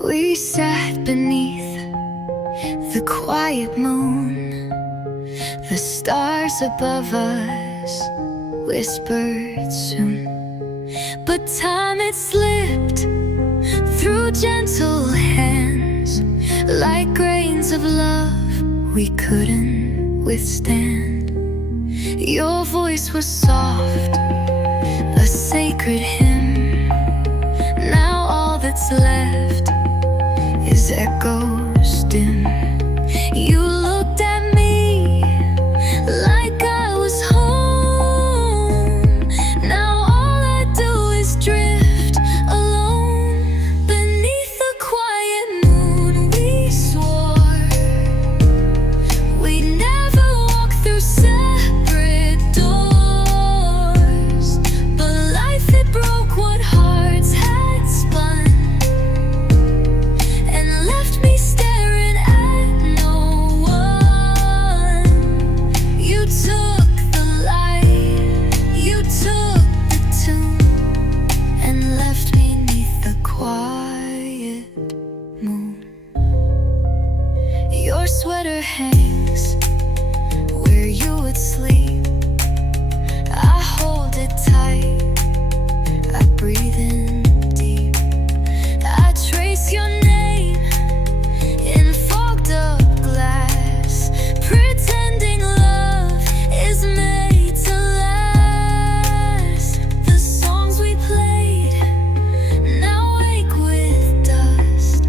We sat beneath the quiet moon. The stars above us whispered soon. But time had slipped through gentle hands, like grains of love we couldn't withstand. Your voice was soft, a sacred hymn. Now all that's left is echoes dim. You looked at me like I was home. Now all I do is drift alone. Beneath the quiet moon we swore we'd never walk through separate doors. But life, it broke what hearts had spun and left me staring at no one. You took the light, you took the tune, and left me 'neath the quiet moon. Your sweater hangs where you would sleep. I hold it tight, I breathe in deep. I trace your name in fogged up glass, pretending love is made to last. The songs we played now wake with dust.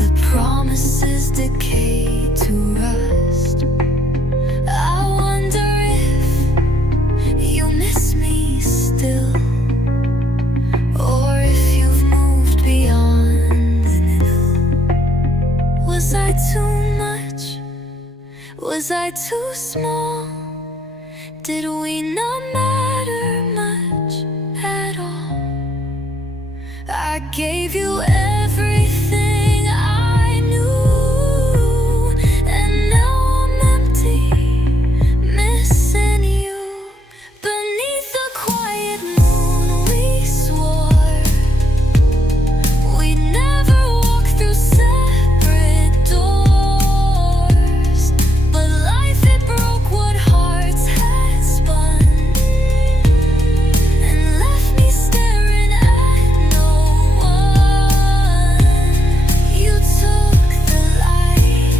The promises decay to rust. I wonder if you miss me still, or if you've moved beyond the middle. Was I too much? Was I too small? Did we not matter much at all? I gave you everything I knew, and now I'm empty, missing you. Beneath the quiet moon we swore we'd never walk through separate doors. But life, it broke what hearts had spun and left me staring at no one. You took the light,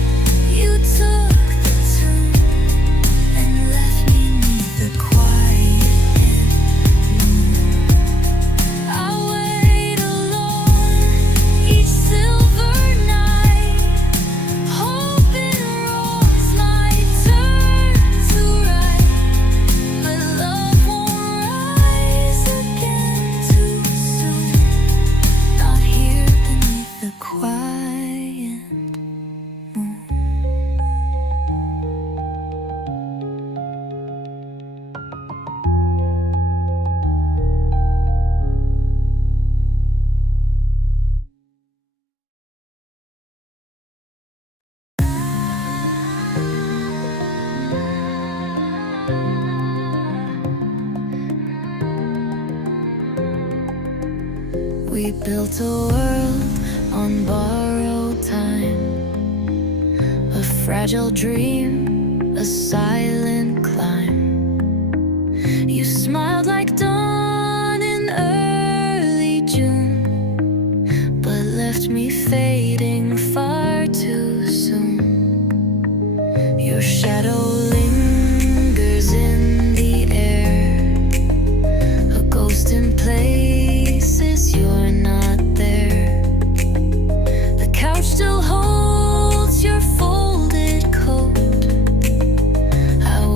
you took the tune, and left me 'neath the quiet moon. I wait alone each silver night, hoping wrongs might turn to right. But love won't rise again too soon, not here beneath the quiet moon. We built a world on borrowed time, a fragile dream, a silent climb. You smiled like dawn in early June, but left me fading far too soon. Your shadow lingers in the air, a ghost in places you're not there. The couch still holds your folded coat. I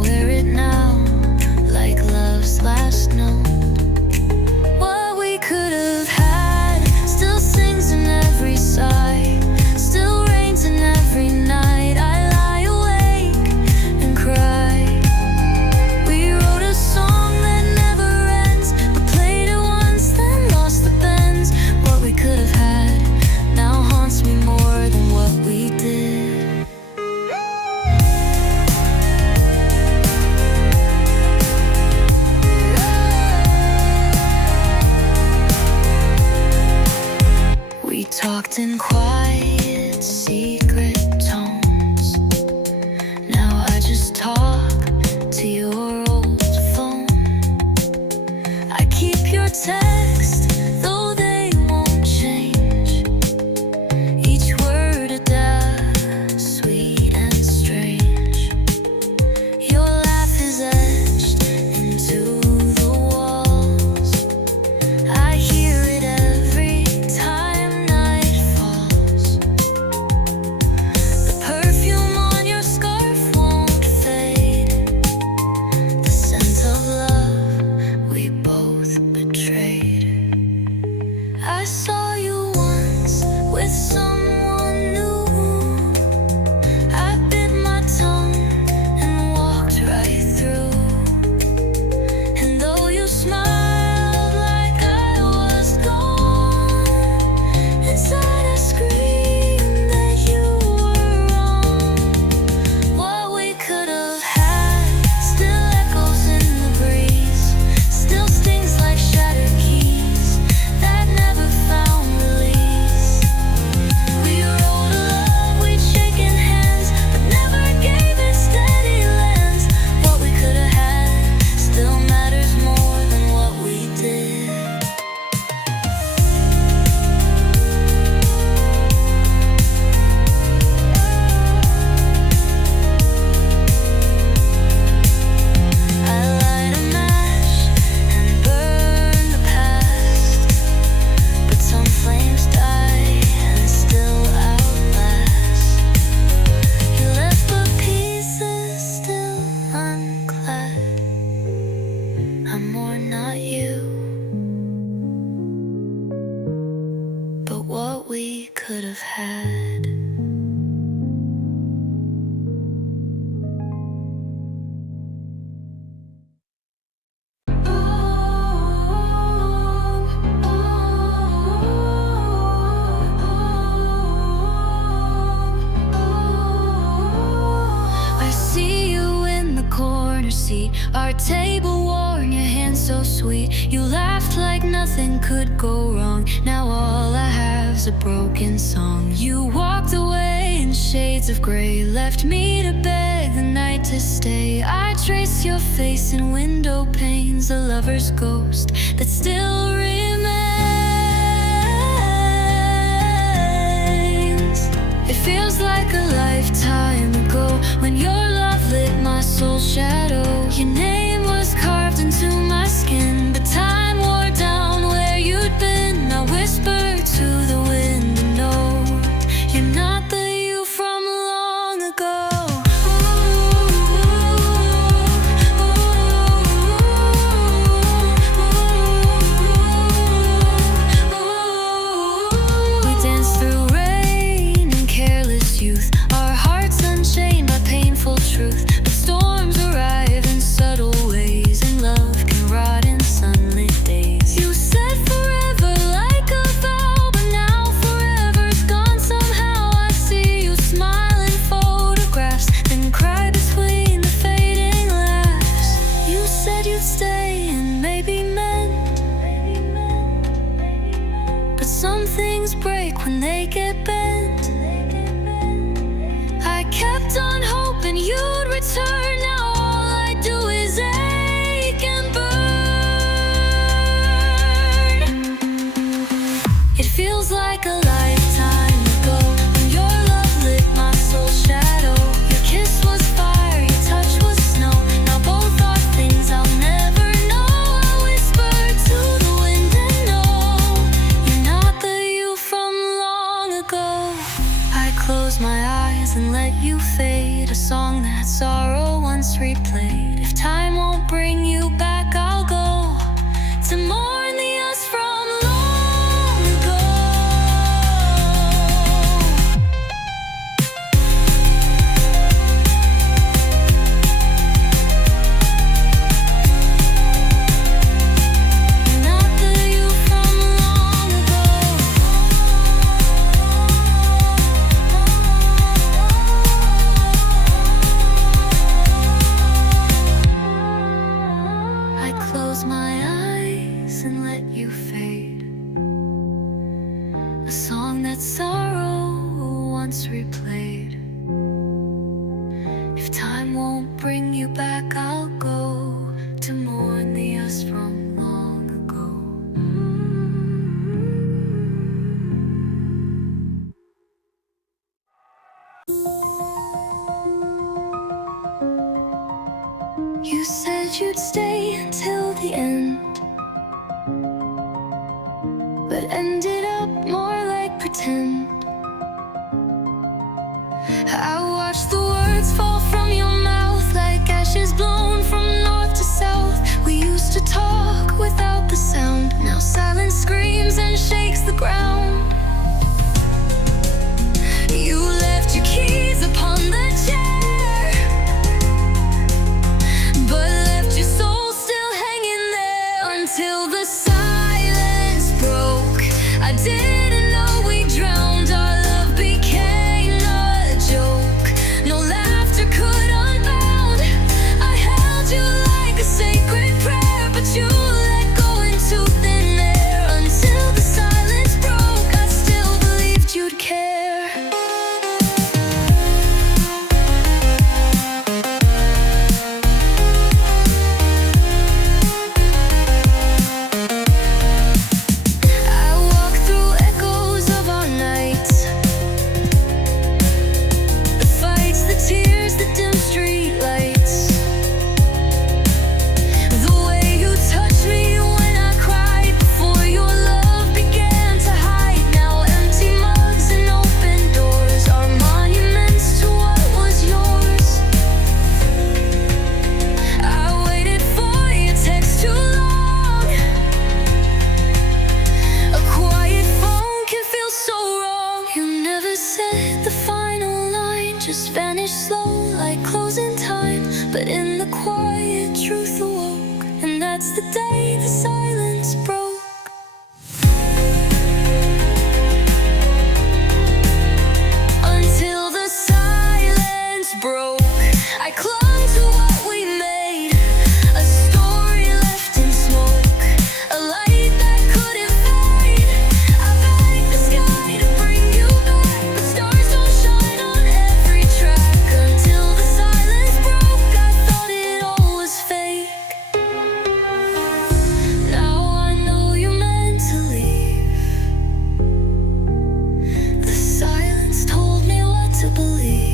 talked in quiet, secret tones. Now I just talk to your old phone. I keep your text, though they won't change. Each word a dab, sweet and strange. Your laugh is etched into the walls. I hear it every time night falls. The perfume on your scarf won't fade. The scent of love we both betrayed. I saw you once with someone new. I bit my tongue and walked right through. And though you smiled like I was gone, inside I screamed that you were wrong. What we could have had still echoes in the breeze, still stings like shattered keys that never found release. We wrote a love, we'd shaken hands, but never gave it steady lands. What we could have had still matters more than what we did. I light a match and burn the past, but some flames die and still outlast. You left the pieces still unclad. I'm more not you, but what we could have had. I see you in the corner seat, our table worn, your hands so sweet. You laughed like nothing could go wrong. Now all I have's a broken song. You walked away in shades of gray, left me to beg the night to stay. I trace your face in window panes, a lover's ghost that still remains. It feels like a lifetime ago when your love lit my soul's shadow. Your name was carved into my skin, but time wore down where you'd been. I whispered to the wind and know you're not the you from long ago. We danced through rain and careless youth, our hearts unchained by painful truth. But storms arrive in subtle ways, and love can rot in sunlit days. You said forever like a vow, but now forever's gone somehow. I see you smile in photographs, then cry between the fading laughs. You said you'd stay and maybe mend, but some things break when they get bent. I kept on hoping you'd return. Now all I do is ache and burn. It feels like a lifetime ago when your love lit my soul's shadow. Your kiss was fire, your touch was snow. Now both are things I'll never know. I whispered to the wind and know you're not the you from long ago. I close my eyes and let you fade, a song that sorrow once replayed. If time won't bring you back, I'll go to mourn the us from long ago. Not the you from long ago. close my eyes and let you fade. A song song that sorrow once replayed. If time won't bring you back, I'll go to mourn the us from long ago. You said you'd stay until the end, but ended up more like pretend. I watched the words fall from your mouth like ashes blown from north to south. We used to talk without the sound. Now silence screams and shakes the ground. You left your keys upon the chair, but left your soul still hanging there until the silence broke. I didn't know we drowned, our love became a joke. No laughter could unbound. I held you like a sacred prayer, but you let go into thin air. Until the silence broke, I still believed you'd care. Just vanished slow like closing time, but in the quiet truth awoke, and that's the day the silence broke. Until the silence broke, I clung to what we made, a story left in smoke, a light that couldn't fade. I begged the sky to bring you back, but stars don't shine on every track. Until the silence broke, I thought it all was fake. Now I know you meant to leave. The silence told me what to believe.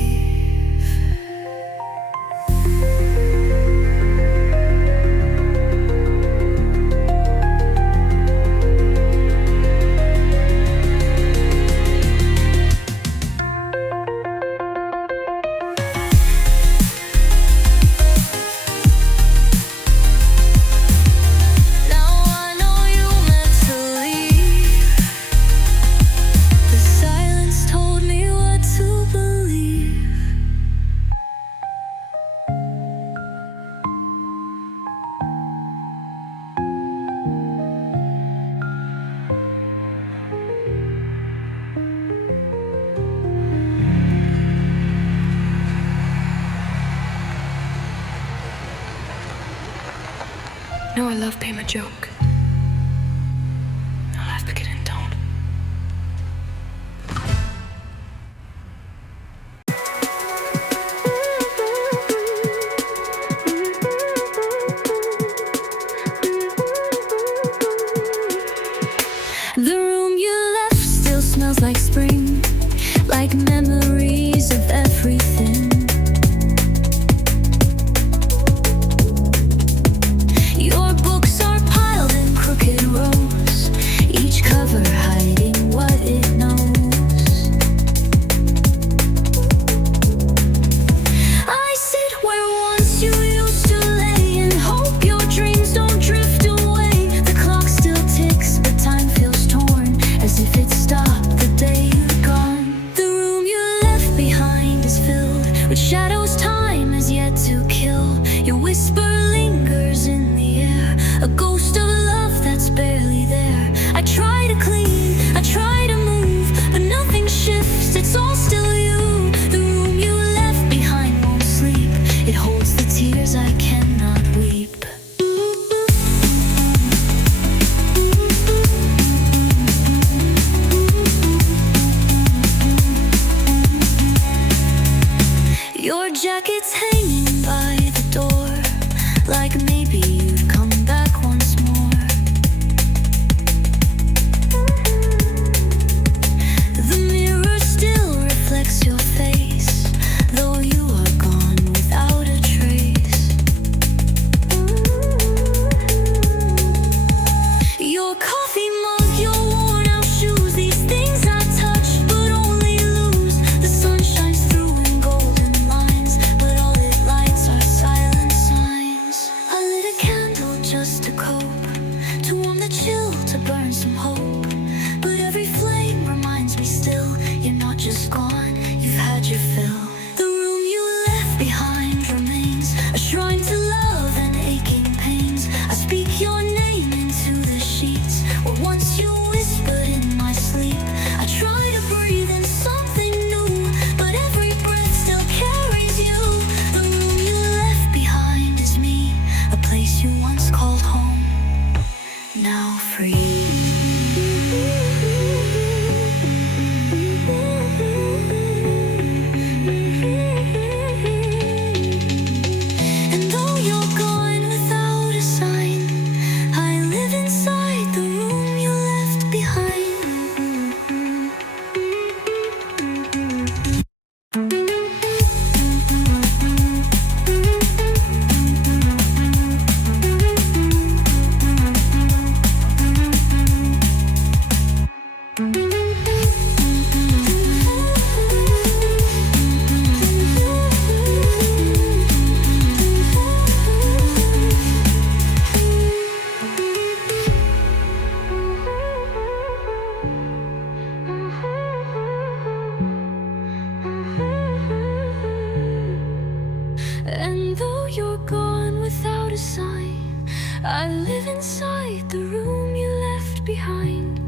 Now I know you meant to leave. The silence told me what to believe. No, I love being a joke. I laugh because I don't. The room you left still smells like spring, like memories of everything. Your books are piled in crooked rows, each cover hiding what it knows. I sit where once you used to lay and hope your dreams don't drift away. The clock still ticks, but time feels torn, as if it stopped the day you're gone. The room you left behind is filled to burn some hope. But every flame reminds me still, you're not just gone, you've had your fill. The room you left behind remains a shrine to love and aching pains. I speak your name into the sheets where once you whispered in my sleep. I try to breathe in something new, but every breath still carries you. The room you left behind is me, a place you once called home, now free. And though you're gone without a sign, I live inside the room you left behind.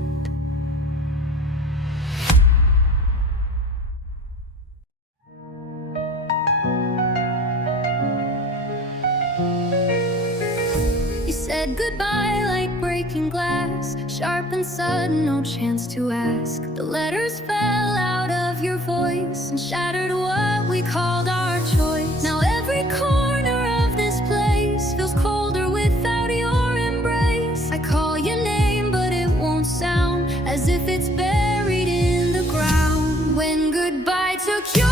You said goodbye like breaking glass, sharp and sudden, no chance to ask. The letters fell out of your voice and shattered what we called our choice. Now every corner of this place feels colder without your embrace. I call your name but it won't sound, as if it's buried in the ground. When goodbye took your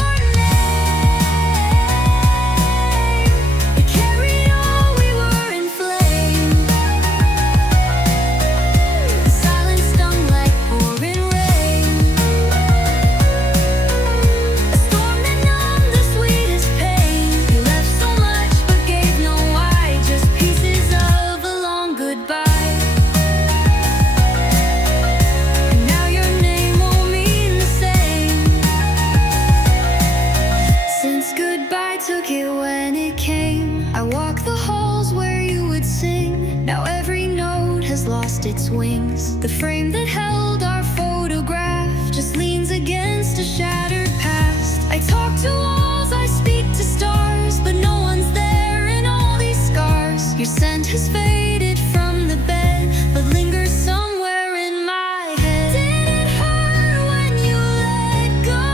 its wings. The frame that held our photograph just leans against a shattered past. I talk to walls, I speak to stars, but no one's there in all these scars. Your scent has faded from the bed, but lingers somewhere in my head. Did it hurt when you let go?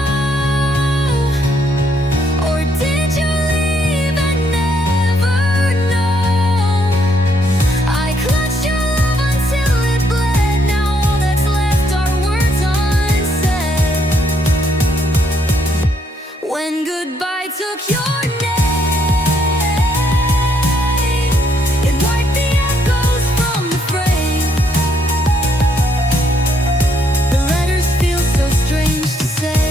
Or did you leave and never know? I clutched your when goodbye took your name, it wiped the echoes from the frame. The letters feel so strange to say,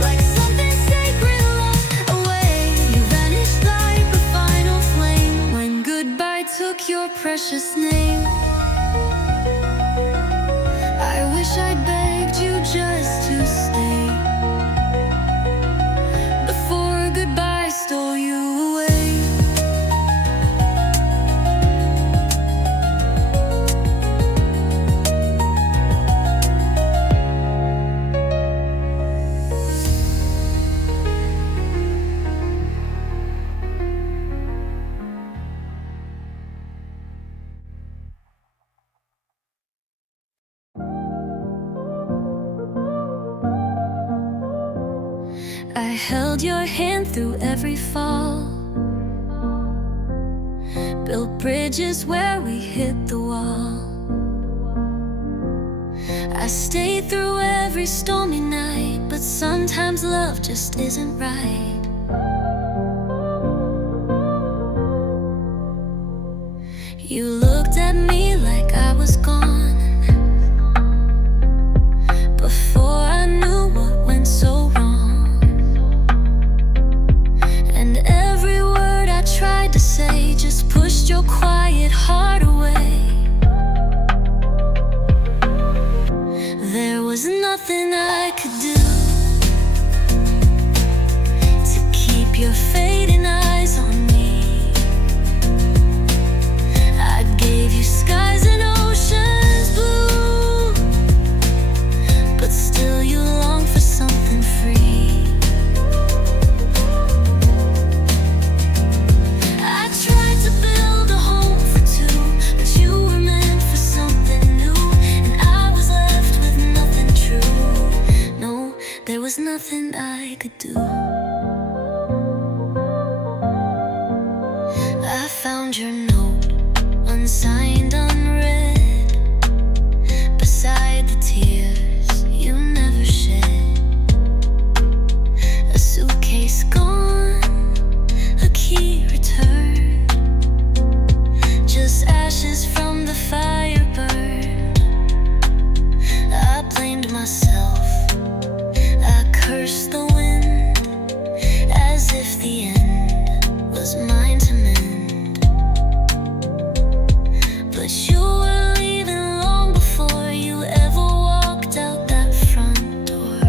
like something sacred lost away. You vanished like a final flame when goodbye took your precious name. I wish I'd begged you just to stay before goodbye stole you away. I held your hand through every fall, built bridges where we hit the wall. I stayed through every stormy night, but sometimes love just isn't right. You looked at me like I was gone, before I knew what went so wrong. And every word I tried to say just pushed your quiet heart away. There was nothing I could do to keep your fading eyes on me. I gave you skies and oceans blue, but still you long for something free. I tried to build a home for two, but you were meant for something new, and I was left with nothing true. No, there was nothing I could do. I found your note, unsigned, unread, beside the tears you never shed. A suitcase gone, a key returned, just ashes from the fire burned. I blamed myself, I cursed the wind, as if the end was mine to mend. But you were leaving long before you ever walked out that front door.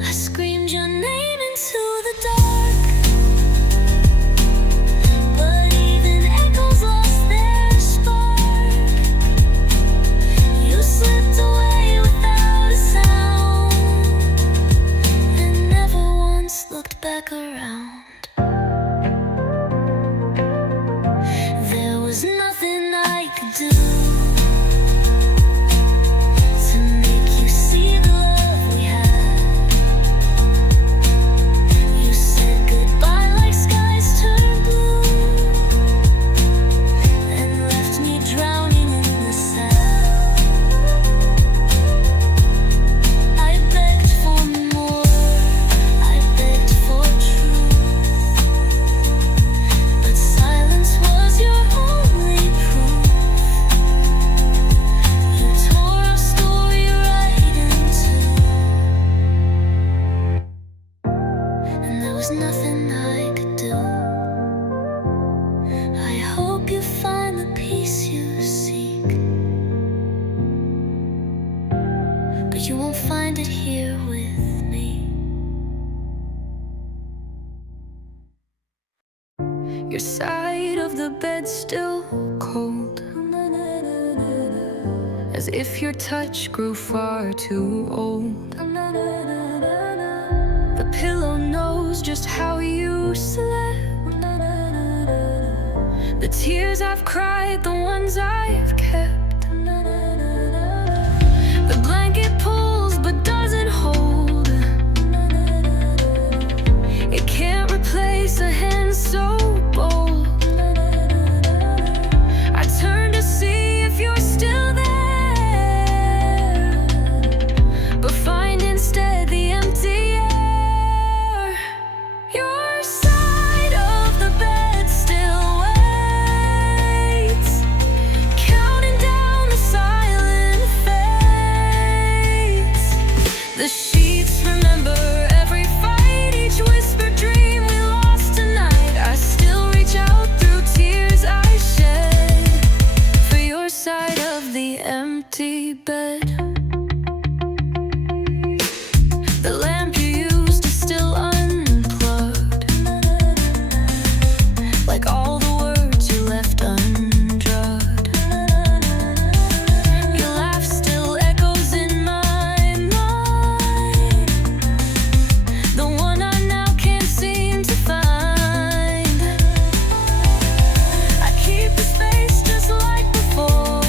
I screamed your name into the dark, but even echoes lost their spark. You slipped away without a sound, and never once looked back around. There was nothing I could do to make you see the love we had. You said goodbye like skies turned blue, and left me drowning in the sand. I begged for more, I begged for truth, but silence was your only proof. You tore our story right in two, and there was nothing I could do. I hope you find the peace you seek, but you won't find it here with me. Your side of the bed still cold, as if your touch grew far too old. The pillow knows just how you slept. The tears I've cried, the ones I've kept. The blanket pulls but doesn't hold. It can't replace a hand so bold. I turn to see if you're still there, but find instead the empty air. Your side of the bed still waits, counting down the silent fates. The sheets remember every fight, each whispered dream we lost tonight. I still reach out through tears I shed for your side of the empty bed. The lamp you used is still unplugged, like all the words you left undrugged. Your laugh still echoes in my mind, the one I now can't seem to find. I keep the space just like before,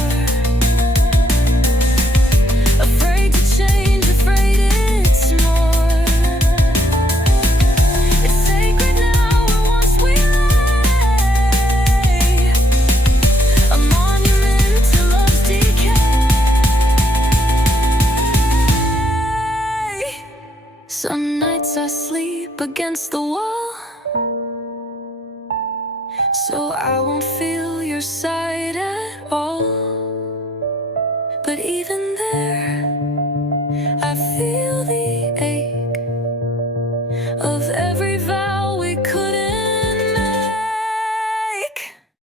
afraid to change, afraid it's more. It's sacred now where once we lay, a monument to love's decay. Some nights I sleep against the wall, so I won't feel your side at all. But even there, I feel the ache of every vow we couldn't make.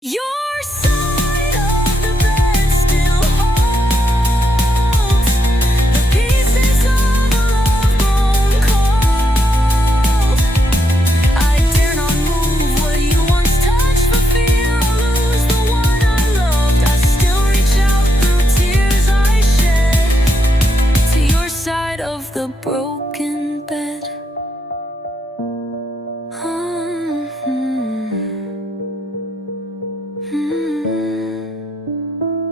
Your side of the bed still holds the pieces of a love grown cold. I dare not move what you once touched for fear I'll lose the one I loved. I still reach out through tears I shed to your side of the broken bed.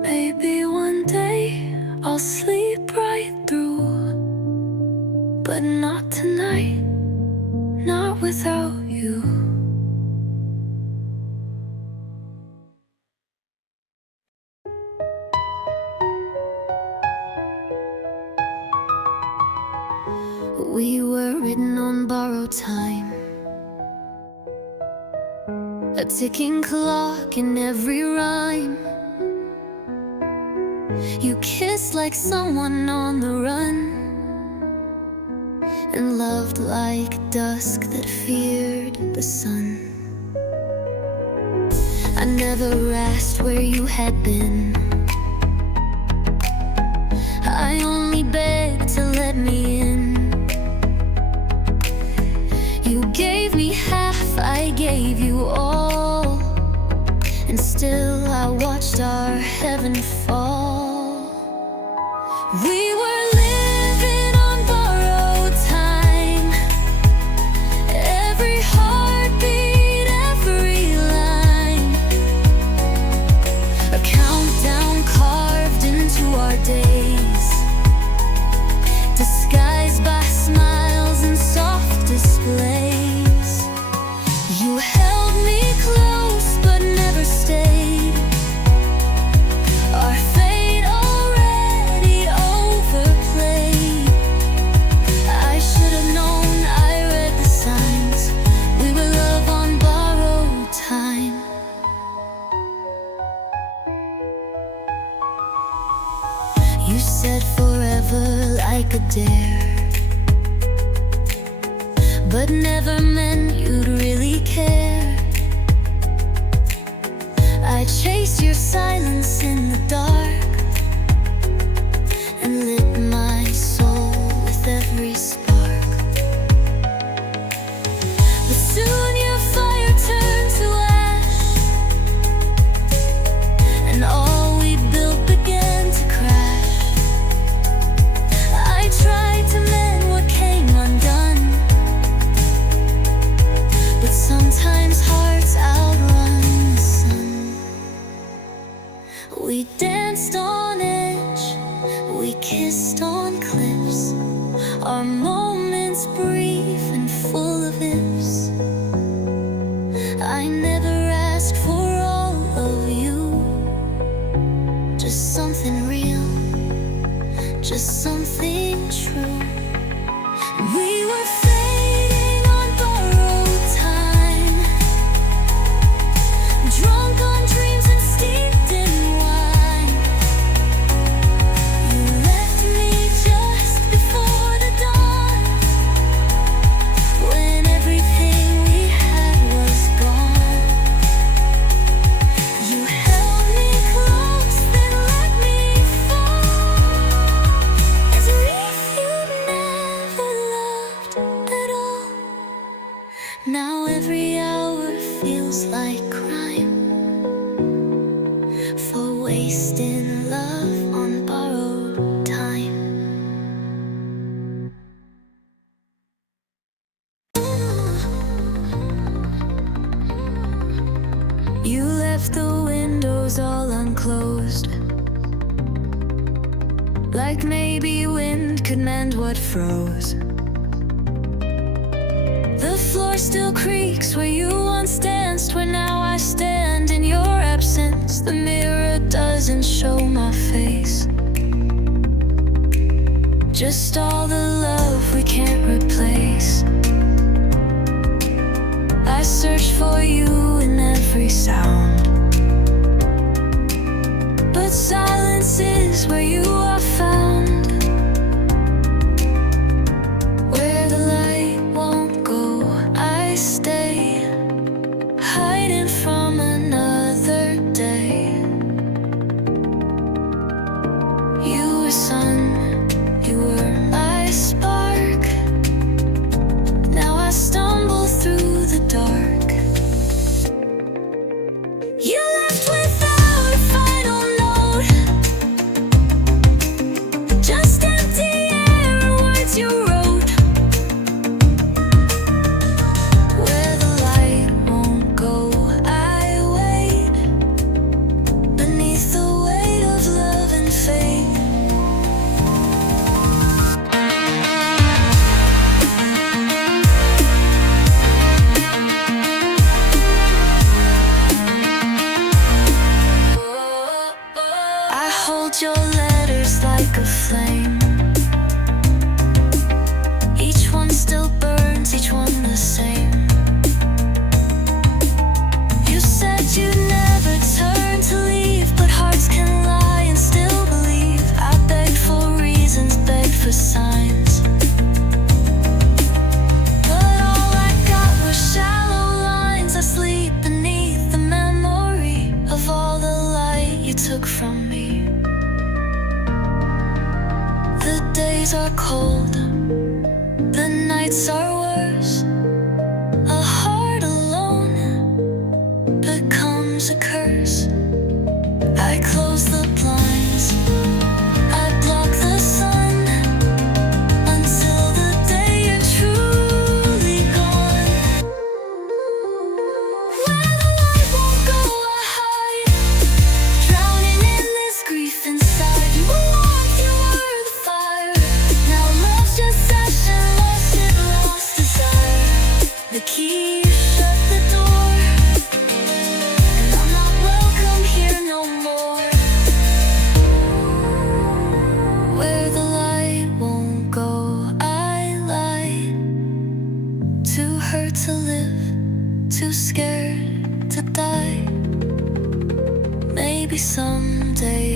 Maybe one day I'll sleep right through, but not tonight, not without you. We were written on borrowed time, a ticking clock in every rhyme. You kissed like someone on the run, and loved like dusk that feared the sun. I never asked where you had been, I only begged to let me in. You gave me half, I gave you all, and still I watched our heaven fall. We were living on borrowed time, every heartbeat, every line, a countdown carved into our days, disguised by smiles and soft displays. You held me close but never stayed, our fate already overplayed. I should have known, I read the signs, we were love on borrowed time. You said forever like a dare, but never meant you'd really care. I chased your silence in the dark, and lit my soul with every spark. But soon your fire turned to ash, and all we built began to crash. I tried to mend what came undone, but sometimes hearts outrun the sun. We danced on edge, we kissed on cliffs, our moments brief and full of ifs. I never asked for all of you, just something real, just something true. We were fading on borrowed time, drunk on dreams and steeped in wine. You left me just before the dawn, when everything we had was gone. You held me close, then let me fall, as if you'd never loved at all. Now every hour feels like crime, for wasting love on borrowed time. You left the windows all unclosed, like maybe wind could mend what froze. The floor still creaks where you once danced, where now I stand in your absence. The mirror doesn't show my face, just all the love we can't replace. I search for you in every sound, but silence is where you are found. Where the light won't go, I stay, hiding from another days are cold, the nights are worse. A heart alone becomes a curse. I close the blinds, I block the sun, until the day you're truly gone. Where the light won't go, I hide, drowning in this grief inside. You were warmth, you were the fire. Now love's just passion, lost it, lost desire. The key shut the door, and I'm not welcome here no more. Where the light won't go, I lie. Too hurt to live, too scared to die. Maybe someday